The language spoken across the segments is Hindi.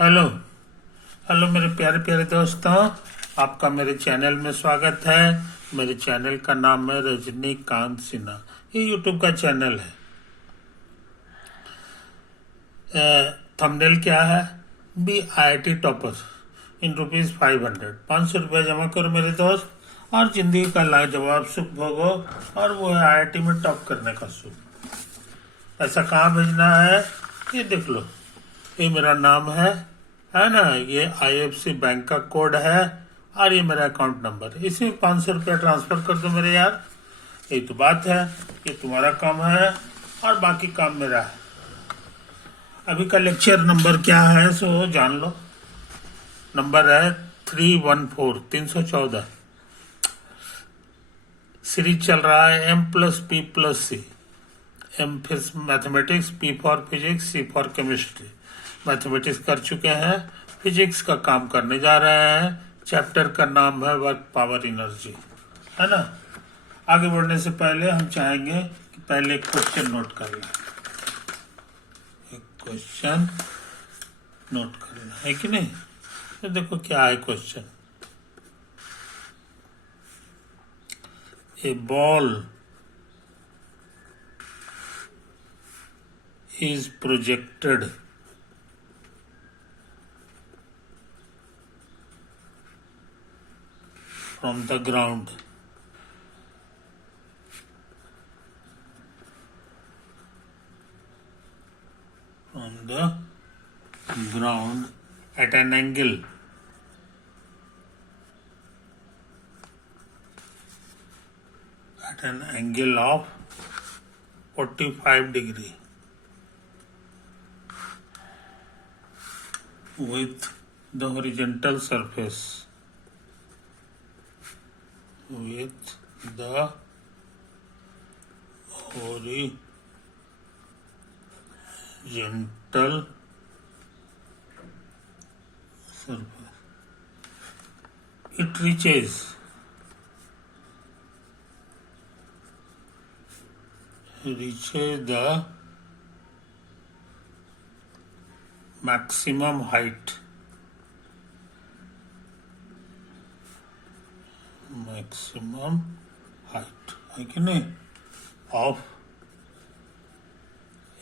हेलो। हेलो मेरे प्यारे प्यारे दोस्तों, आपका मेरे चैनल में स्वागत है। मेरे चैनल का नाम है रजनीकांत सिन्हा। ये यूट्यूब का चैनल है। थंबनेल क्या है? BIT topper in ₹500। 500 रुपया जमा करो मेरे दोस्त और जिंदगी का लाजवाब सुख भोगो। और वो है IIT में टॉप करने का सुख। ऐसा कहाँ भेजना है ये देख लो। ये मेरा नाम है ना। ये IFC बैंक का कोड है और ये मेरा अकाउंट नंबर। इसी 500 रुपया ट्रांसफर कर दो मेरे यार। ये तो बात है। ये तुम्हारा काम है और बाकी काम मेरा है। अभी का लेक्चर नंबर क्या है सो जान लो। नंबर है 314 सीरीज चल रहा है M+P+C। M फिर mathematics, P for physics, C for chemistry. Mathematics कर चुके हैं, फिजिक्स का काम करने जा रहे हैं। चैप्टर का नाम है वर्क पावर एनर्जी, है ना। आगे बढ़ने से पहले हम चाहेंगे कि पहले एक क्वेश्चन नोट कर लें। एक क्वेश्चन नोट कर लें, है कि नहीं? तो देखो क्या है question. A ball is projected from the ground at an angle of 45 degree with the horizontal surface it reaches the maximum height है कि नहीं of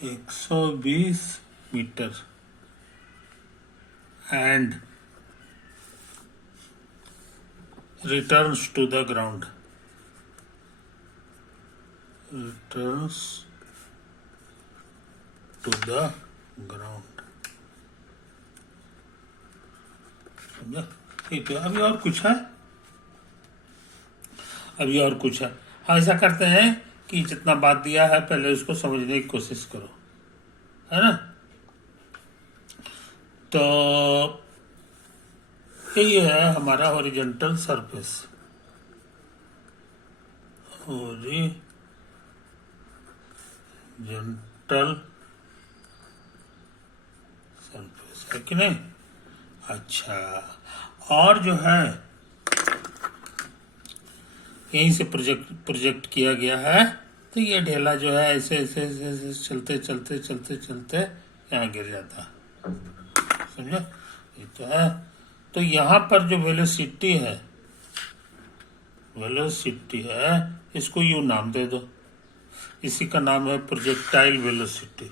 120 metre and returns to the ground समझा? ठीक है। अभी और कुछ है? हाँ, ऐसा करते हैं कि जितना बात दिया है पहले उसको समझने की कोशिश करो, है ना। तो यही है हमारा हॉरिजॉन्टल सरफेस। है कि नहीं? अच्छा, और जो है यहीं से प्रोजेक्ट किया गया है। तो ये ढेला जो है ऐसे ऐसे ऐसे ऐसे चलते यहाँ गिर जाता है, समझा? ये तो है। तो यहाँ पर जो वेलोसिटी है इसको यू नाम दे दो। इसी का नाम है प्रोजेक्टाइल वेलोसिटी।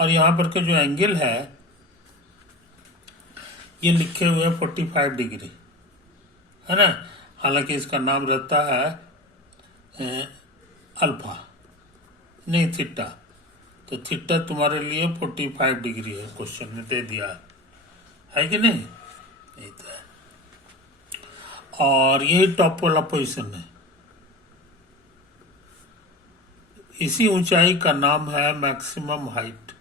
और यहाँ पर का जो एंगल है ये लिखे हुए 45 डिग्री, है ना। हालांकि इसका नाम रहता है अल्फा, नहीं थीटा। तो थीटा तुम्हारे लिए 45 डिग्री है, क्वेश्चन में दे दिया है कि नहीं? नहीं तो है। और यही टॉप वाला पोजीशन है। इसी ऊंचाई का नाम है मैक्सिमम हाइट।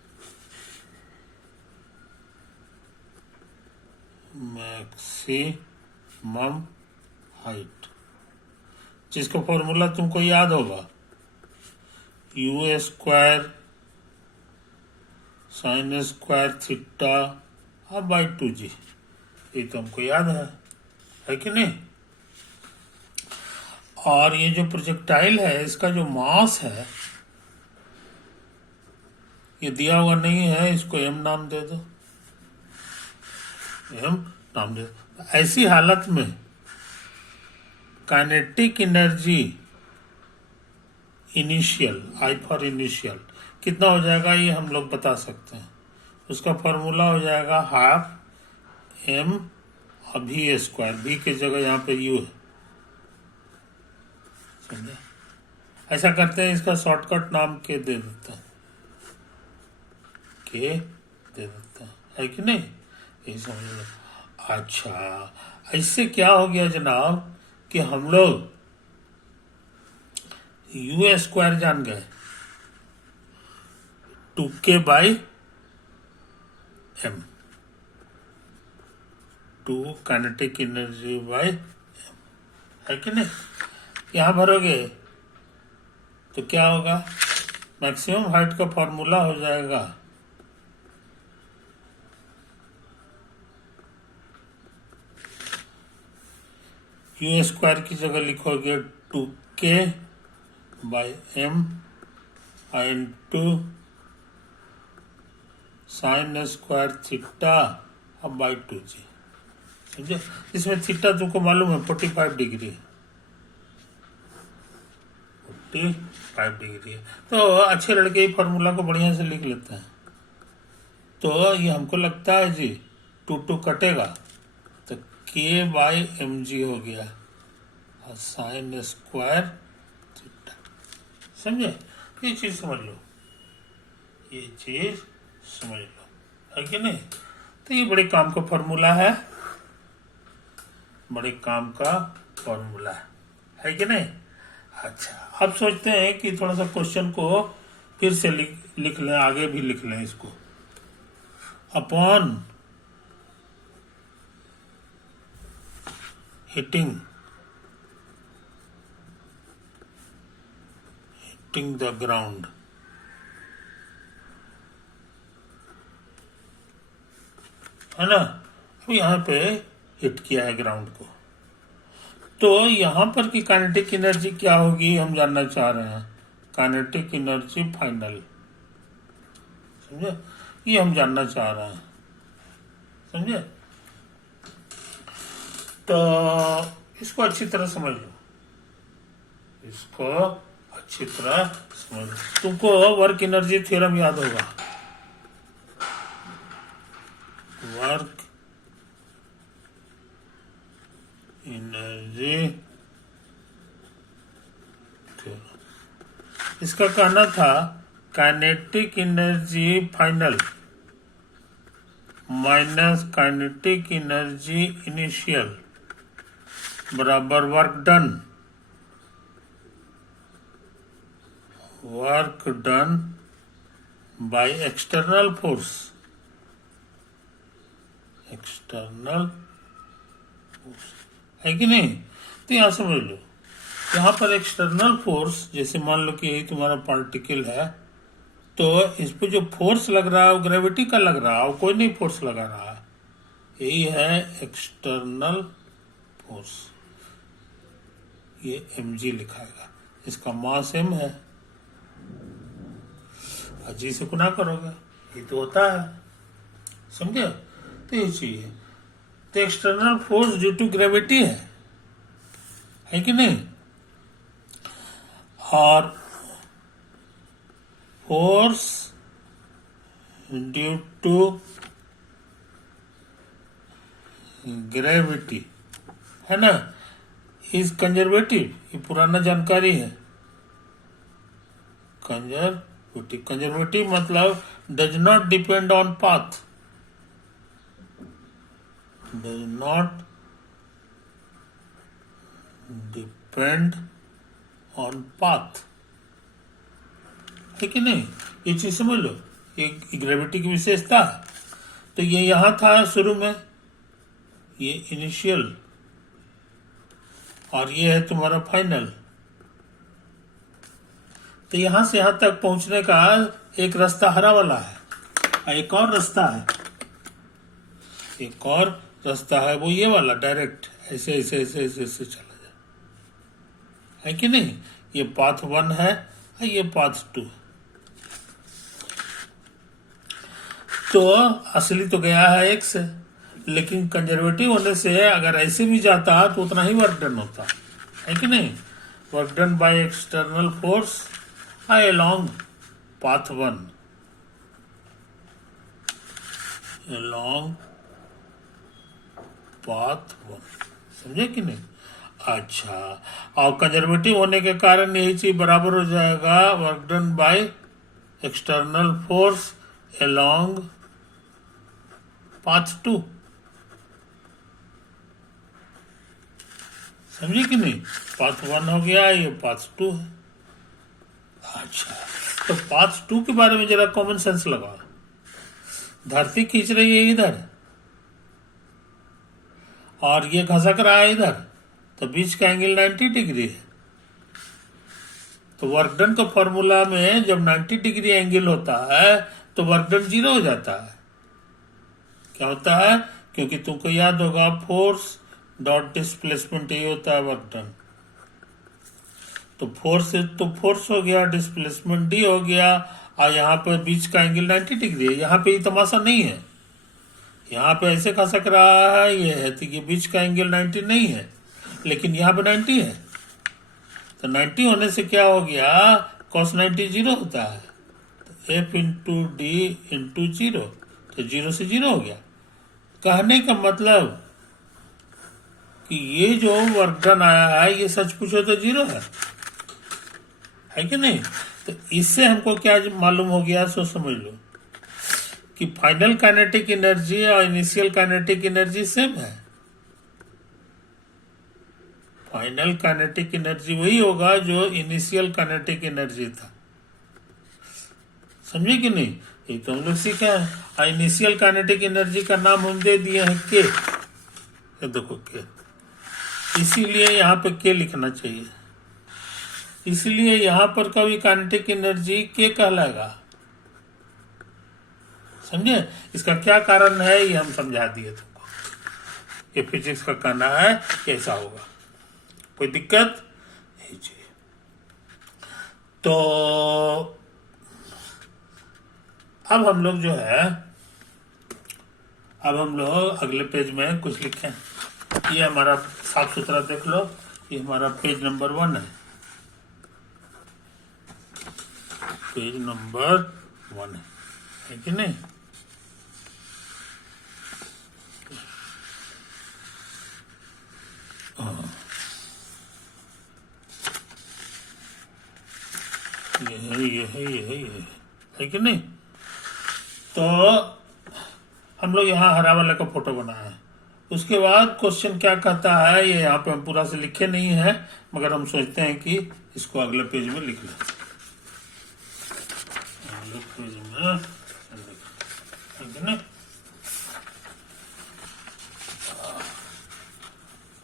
जिसका फॉर्मूला तुमको याद होगा, U² sin² theta by 2g। ये तो हमको याद है कि नहीं? और ये जो प्रोजेक्टाइल है इसका जो मास है ये दिया हुआ नहीं है, इसको एम नाम दे दो, एम नाम दे दो। ऐसी हालत में kinetic energy initial, I for initial कितना हो जाएगा ये हम लोग बता सकते हैं। उसका फॉर्मूला हो जाएगा हाफ एम और वी स्क्वायर, वी की जगह यहाँ पे यू है, समझे। ऐसा करते हैं, इसका शॉर्टकट नाम के दे देते हैं, के दे देते हैं, है कि नहीं, यही समझ लो। अच्छा, इससे क्या हो गया जनाब कि हम लोग यू स्क्वायर जान गए, 2k by m, 2 kinetic energy by m, है कि नहीं। यहां भरोगे तो क्या होगा, मैक्सिमम हाइट का फॉर्मूला हो जाएगा यू स्क्वायर की जगह लिखोगे 2k by m into sine square theta अब बाई 2g, समझे। इसमें थीटा तुमको मालूम है 45 डिग्री है, 45 डिग्री है। तो अच्छे लड़के ही फॉर्मूला को बढ़िया से लिख लेते हैं। तो ये हमको लगता है जी 2 कटेगा तो k बाई एम जी हो गया और साइन स्क्वायर थीटा, समझे। ये चीज समझ लो, ये चीज समझ लो, है कि नहीं। तो ये बड़े काम का फॉर्मूला है, बड़े काम का फॉर्मूला है कि नहीं। अच्छा, अब सोचते हैं कि थोड़ा सा क्वेश्चन को फिर से लिख लें, आगे भी लिख लें इसको। अपॉन हिटिंग द ग्राउंड, है ना। अब यहाँ पे हिट किया है ग्राउंड को, तो यहाँ पर की काइनेटिक एनर्जी क्या होगी हम जानना चाह रहे हैं। काइनेटिक एनर्जी फाइनल, समझे, ये हम जानना चाह रहे हैं, समझे। तो इसको अच्छी तरह समझ लो, इसको अच्छी तरह समझ लो। तुमको वर्क एनर्जी थ्योरम याद होगा, वर्क एनर्जी थ्योरम, इसका कहना था kinetic energy final minus kinetic energy initial बराबर work done by external force, है कि नहीं। तो यहां समझ लो, यहाँ पर एक्सटर्नल फोर्स, जैसे मान लो कि यही तुम्हारा पार्टिकल है, तो इस पे जो फोर्स लग रहा है वो ग्रेविटी का लग रहा है, और कोई नहीं फोर्स लगा रहा है, यही है एक्सटर्नल फोर्स। ये mg लिखाएगा, इसका मास m है, जी से गुना करोगे, ये तो होता है, समझे। तो ये चाहिए, तो external force due to gravity है कि नहीं। और फोर्स ड्यू टू ग्रेविटी है ना, इज कंजर्वेटिव, ये पुराना जानकारी है। कंजर्वेटिव मतलब does not depend on path, does not depend on path, है कि नहीं। ये चीज समझ लो, ये ग्रेविटी की विशेषता है। तो ये यहां था शुरू में, ये इनिशियल, और ये है तुम्हारा फाइनल। तो यहां से यहां तक पहुंचने का एक रास्ता हरा वाला है, एक और रास्ता है, एक और रास्ता है वो ये वाला, डायरेक्ट ऐसे ऐसे ऐसे ऐसे ऐसे चला जाए, है कि नहीं। ये पाथ 1 है और ये पाथ 2। तो असली तो गया है x से, लेकिन कंजर्वेटिव होने से अगर ऐसे भी जाता तो उतना ही वर्क डन होता, है कि नहीं। Work done by external force along path 1, along path 1, समझे कि नहीं। अच्छा, और कंजर्वेटिव होने के कारण यही चीज बराबर हो जाएगा work done by external force along path 2, समझे कि नहीं। पाथ 1 हो गया, ये पाथ 2 है। अच्छा, तो पाथ 2 के बारे में जरा कॉमन सेंस लगाओ। धरती खींच रही है इधर और ये घसक रहा है इधर, तो बीच का एंगल 90 डिग्री है। तो वर्क डन का फॉर्मूला में जब 90 डिग्री एंगल होता है तो वर्क डन 0 हो जाता है। क्या होता है, क्योंकि तुमको याद होगा फोर्स डॉट डिस्प्लेसमेंट ये होता है वर्क डन। तो फोर्स हो गया, डिस्प्लेसमेंट डी हो गया, और यहाँ पर बीच का एंगल 90 डिग्री है। यहाँ पे ये तमाशा नहीं है, यहाँ पे ऐसे खसक रहा है ये है, तो ये बीच का एंगल 90 नहीं है, लेकिन यहाँ पे 90 है। तो 90 होने से क्या हो गया, cos 90 0 होता है, तो f इंटू डी इंटू 0, तो 0 से 0 हो गया। कहने का मतलब कि ये जो वर्क डन आया है ये सच पूछो तो 0 है कि नहीं। तो इससे हमको क्या मालूम हो गया, सो समझ लो कि फाइनल काइनेटिक एनर्जी और इनिशियल काइनेटिक एनर्जी सेम है। फाइनल काइनेटिक एनर्जी वही होगा जो इनिशियल काइनेटिक एनर्जी था, समझे कि नहीं। ये तो हम लोग सीखे हैं। और इनिशियल काइनेटिक एनर्जी का नाम हम दे दिए हैं के, ये देखो के, इसीलिए यहाँ पे के लिखना चाहिए। इसलिए यहाँ पर कभी काइनेटिक एनर्जी के कहलाएगा, समझे। इसका क्या कारण है ये हम समझा दिए तुमको, ये फिजिक्स का कहना है कैसा होगा, कोई दिक्कत नहीं चाहिए। तो अब हम लोग जो है, अब हम लोग अगले पेज में कुछ लिखें। ये हमारा साफ सुथरा देख लो, ये हमारा पेज नंबर 1 है, पेज नंबर 1 है कि नहीं। ये है कि नहीं। तो हम लोग यहाँ हरा वाले का फोटो बनाया है। उसके बाद क्वेश्चन क्या कहता है, ये यहाँ पे हम पूरा से लिखे नहीं है, मगर हम सोचते हैं कि इसको अगले पेज में लिख लें। अगले पेज में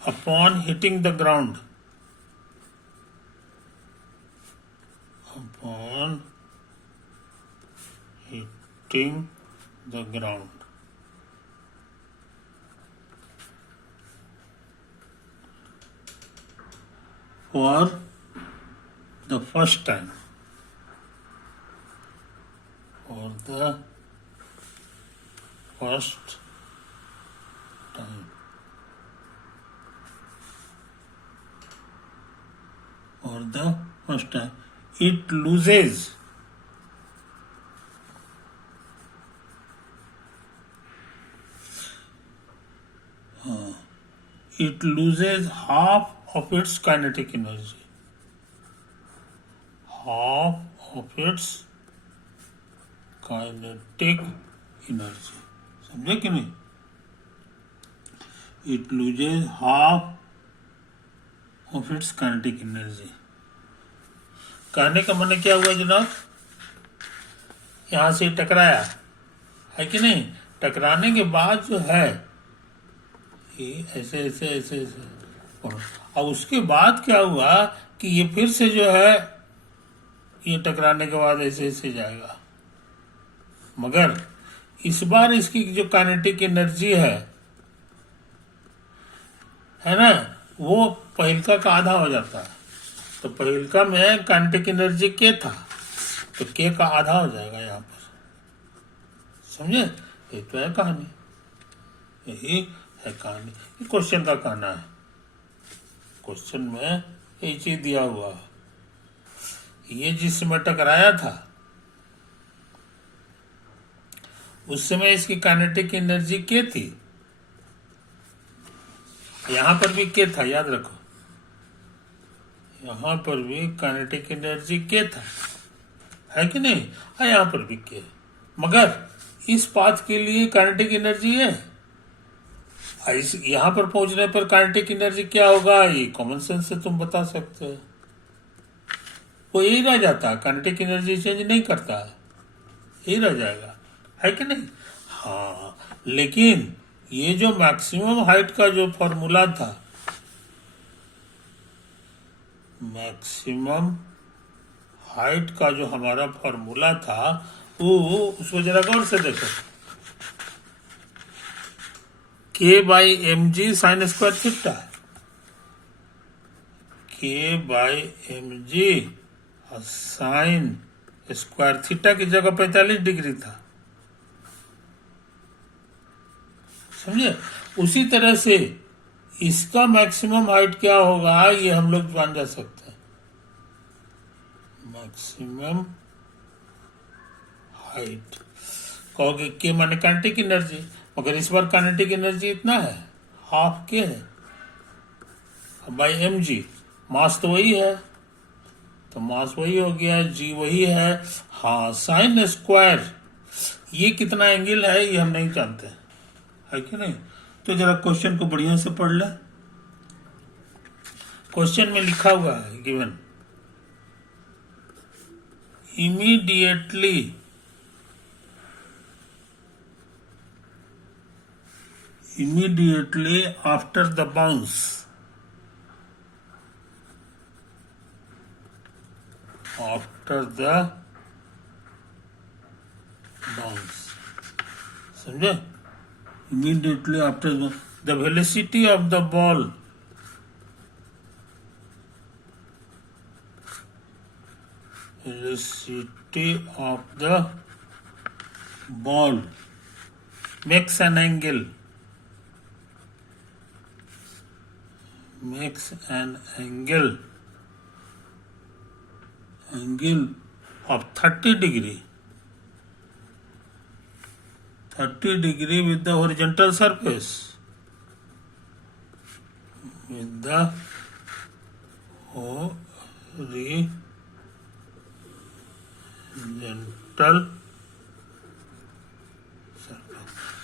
upon hitting the ground, upon hitting the ground, for the first time, for the first time, for the first time, it loses half of its kinetic energy, half of its kinetic energy, समझे कि नहीं। it loses half of its kinetic energy। कहने का मन क्या हुआ जनाब, यहां से टकराया है कि नहीं। टकराने के बाद जो है ये ऐसे ऐसे ऐसे ऐसे, और उसके बाद क्या हुआ कि ये फिर से जो है ये टकराने के बाद ऐसे ऐसे जाएगा, मगर इस बार इसकी जो काइनेटिक एनर्जी है ना, वो पहिलका का आधा हो जाता है। तो पहिलका में काइनेटिक एनर्जी के था, तो के का आधा हो जाएगा यहाँ पर। समझे? ये तो है कहानी, यही है कहानी। ये क्वेश्चन का कहना है, क्वेश्चन में यही चीज दिया हुआ है। ये जिस समय टकराया था उस समय इसकी काइनेटिक एनर्जी के थी, यहां पर भी के था, याद रखो, यहां पर भी काइनेटिक एनर्जी के था, है कि नहीं? हाँ, यहां पर भी के, मगर इस पाथ के लिए काइनेटिक एनर्जी है। इस यहां पर पहुंचने पर काइनेटिक एनर्जी क्या होगा, ये कॉमन सेंस से तुम बता सकते हो। वो यही रह जाता, काइनेटिक एनर्जी चेंज नहीं करता, यही रह जाएगा, है कि नहीं? हाँ, लेकिन ये जो मैक्सिमम हाइट का जो फॉर्मूला था, मैक्सिमम हाइट का जो हमारा फॉर्मूला था, वो उसको जरा गौर से देखो, K by M G sine square theta, K by M G sine square theta की जगह 45 डिग्री था। समझे? उसी तरह से इसका मैक्सिमम हाइट क्या होगा, ये हम लोग जान जा सकते हैं। मैक्सिमम हाइट कहोगे के माने काइनेटिक एनर्जी, मगर इस बार काइनेटिक एनर्जी इतना है, हाफ के है बाई एम जी, मास तो वही है, तो मास वही हो गया, जी वही है। हाँ, साइन स्क्वायर ये कितना एंगल है ये हम नहीं जानते, है कि नहीं? तो जरा क्वेश्चन को बढ़िया से पढ़ ले। क्वेश्चन में लिखा हुआ है, given immediately after the bounce, समझे? Immediately after the velocity of the ball makes an angle of 30 degree with the horizontal surface,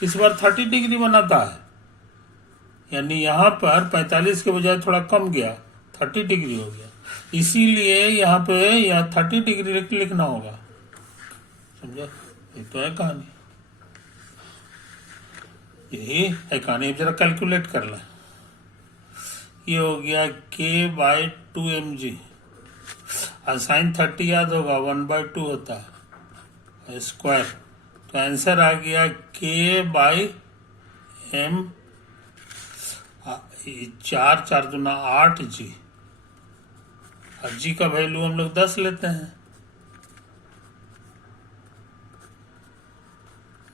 इस बार 30 डिग्री बनाता है, यानी यहां पर 45 के बजाय थोड़ा कम गया, 30 डिग्री हो गया, इसीलिए यहाँ पे 30 डिग्री लिखना होगा। समझे? ये तो है कहानी, यही है कहानी। जरा कैलकुलेट कर ले, ये हो गया के बाई 2 एम जी, और साइन 30 याद होगा 1/2 होता है स्क्वायर, तो आंसर आ गया के बाई एम, 4 दूना 8 जी, और जी का वैल्यू हम लोग 10 लेते हैं,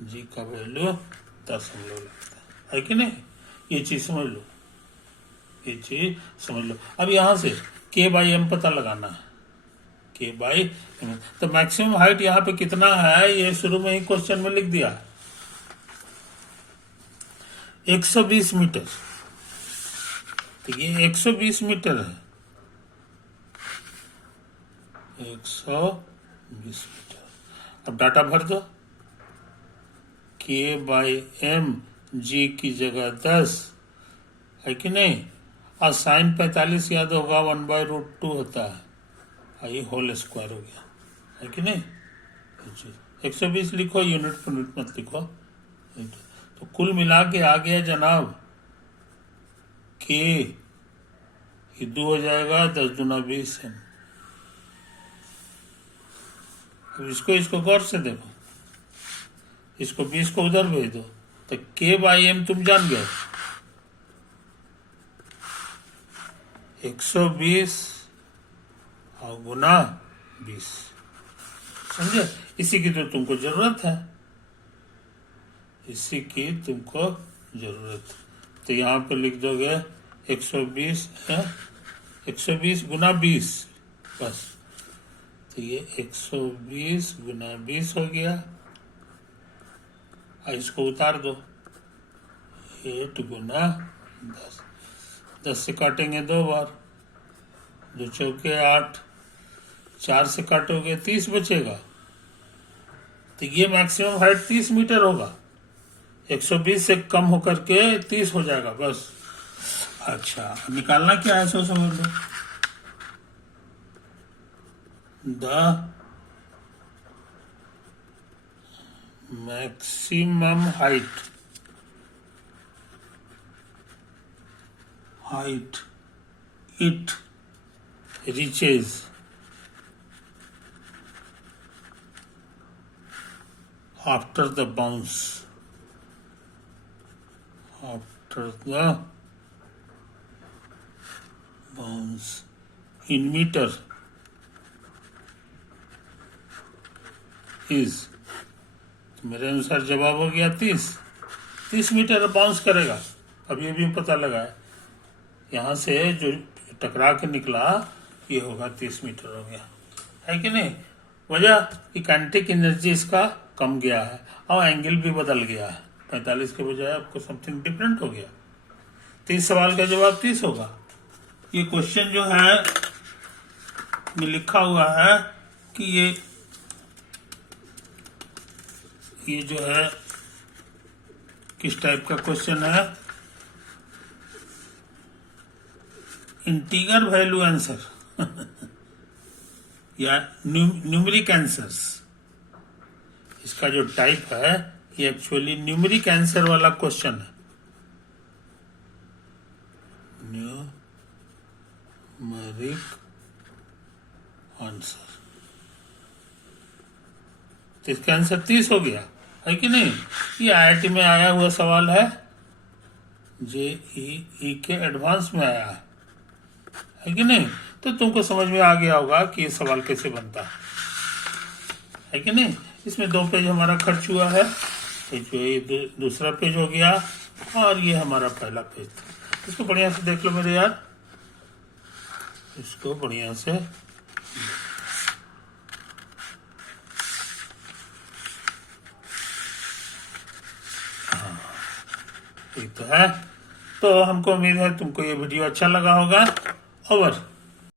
जी का वैल्यू 10 हम लोग लेते हैं, है कि नहीं? ये चीज समझ लो, ये चीज समझ लो। अब यहां से के बाई एम पता लगाना है, के बाई एम, तो मैक्सिमम हाइट यहाँ पे कितना है ये शुरू में ही क्वेश्चन में लिख दिया, 120 मीटर, तो ये 120 मीटर है, 120 मीटर। अब डाटा भर दो, के बाई एम जी की जगह 10, है कि नहीं? और साइन 45 याद होगा 1/√2 होता है, ये होल स्क्वायर हो गया, है कि नहीं? 120 लिखो, यूनिट पर यूनिट मत लिखो। तो कुल मिला के आ गया जनाब के, ये 2 हो जाएगा, 10 दूना 20 है। अब इसको गौर से देखो, इसको 20 को उधर भेज दो, तो के बाई एम तुम जान गए, 120 और गुना 20। समझे? इसी की तो तुमको जरूरत है, इसी की तुमको जरूरत। तो यहाँ पे लिख दोगे 120 है, 120 गुना 20 बस। तो ये 120 गुना 20 हो गया। और इसको उतार दो, 8 गुना 10। 10 से काटेंगे 2 बार, 2 चौके 8, 4 से काटोगे 30 बचेगा। तो ये मैक्सिमम हाइट 30 मीटर होगा, 120 से कम होकर के 30 हो जाएगा बस। अच्छा, निकालना क्या है सो समझ लो। The maximum height it reaches after the bounce, in meter is, मेरे अनुसार जवाब हो गया 30 मीटर बाउंस करेगा। अब ये भी पता लगा है, यहाँ से जो टकरा के निकला ये होगा 30 मीटर हो गया, है कि नहीं? वजह कि काइनेटिक एनर्जी इसका कम गया है और एंगल भी बदल गया है, 45 के बजाय आपको समथिंग डिफरेंट हो गया। 30 सवाल का जवाब 30 होगा। ये क्वेश्चन जो है में लिखा हुआ है कि ये जो है किस टाइप का क्वेश्चन है, इंटीगर वैल्यू आंसर या न्यूमेरिक आंसर्स। इसका जो टाइप है ये एक्चुअली न्यूमेरिक आंसर वाला क्वेश्चन है, न्यूमेरिक आंसर। तो इसका आंसर 30 हो गया, है कि नहीं? ये IIT में आया हुआ सवाल है, JEE के एडवांस में आया है कि नहीं? तो तुमको समझ में आ गया होगा कि ये सवाल कैसे बनता है कि नहीं? इसमें 2 पेज हमारा खर्च हुआ है, तो ये दूसरा पेज हो गया और ये हमारा पहला पेज था। इसको बढ़िया से देख लो मेरे यार, इसको बढ़िया से ठीक तो है। तो हमको उम्मीद है तुमको ये वीडियो अच्छा लगा होगा। ओवर।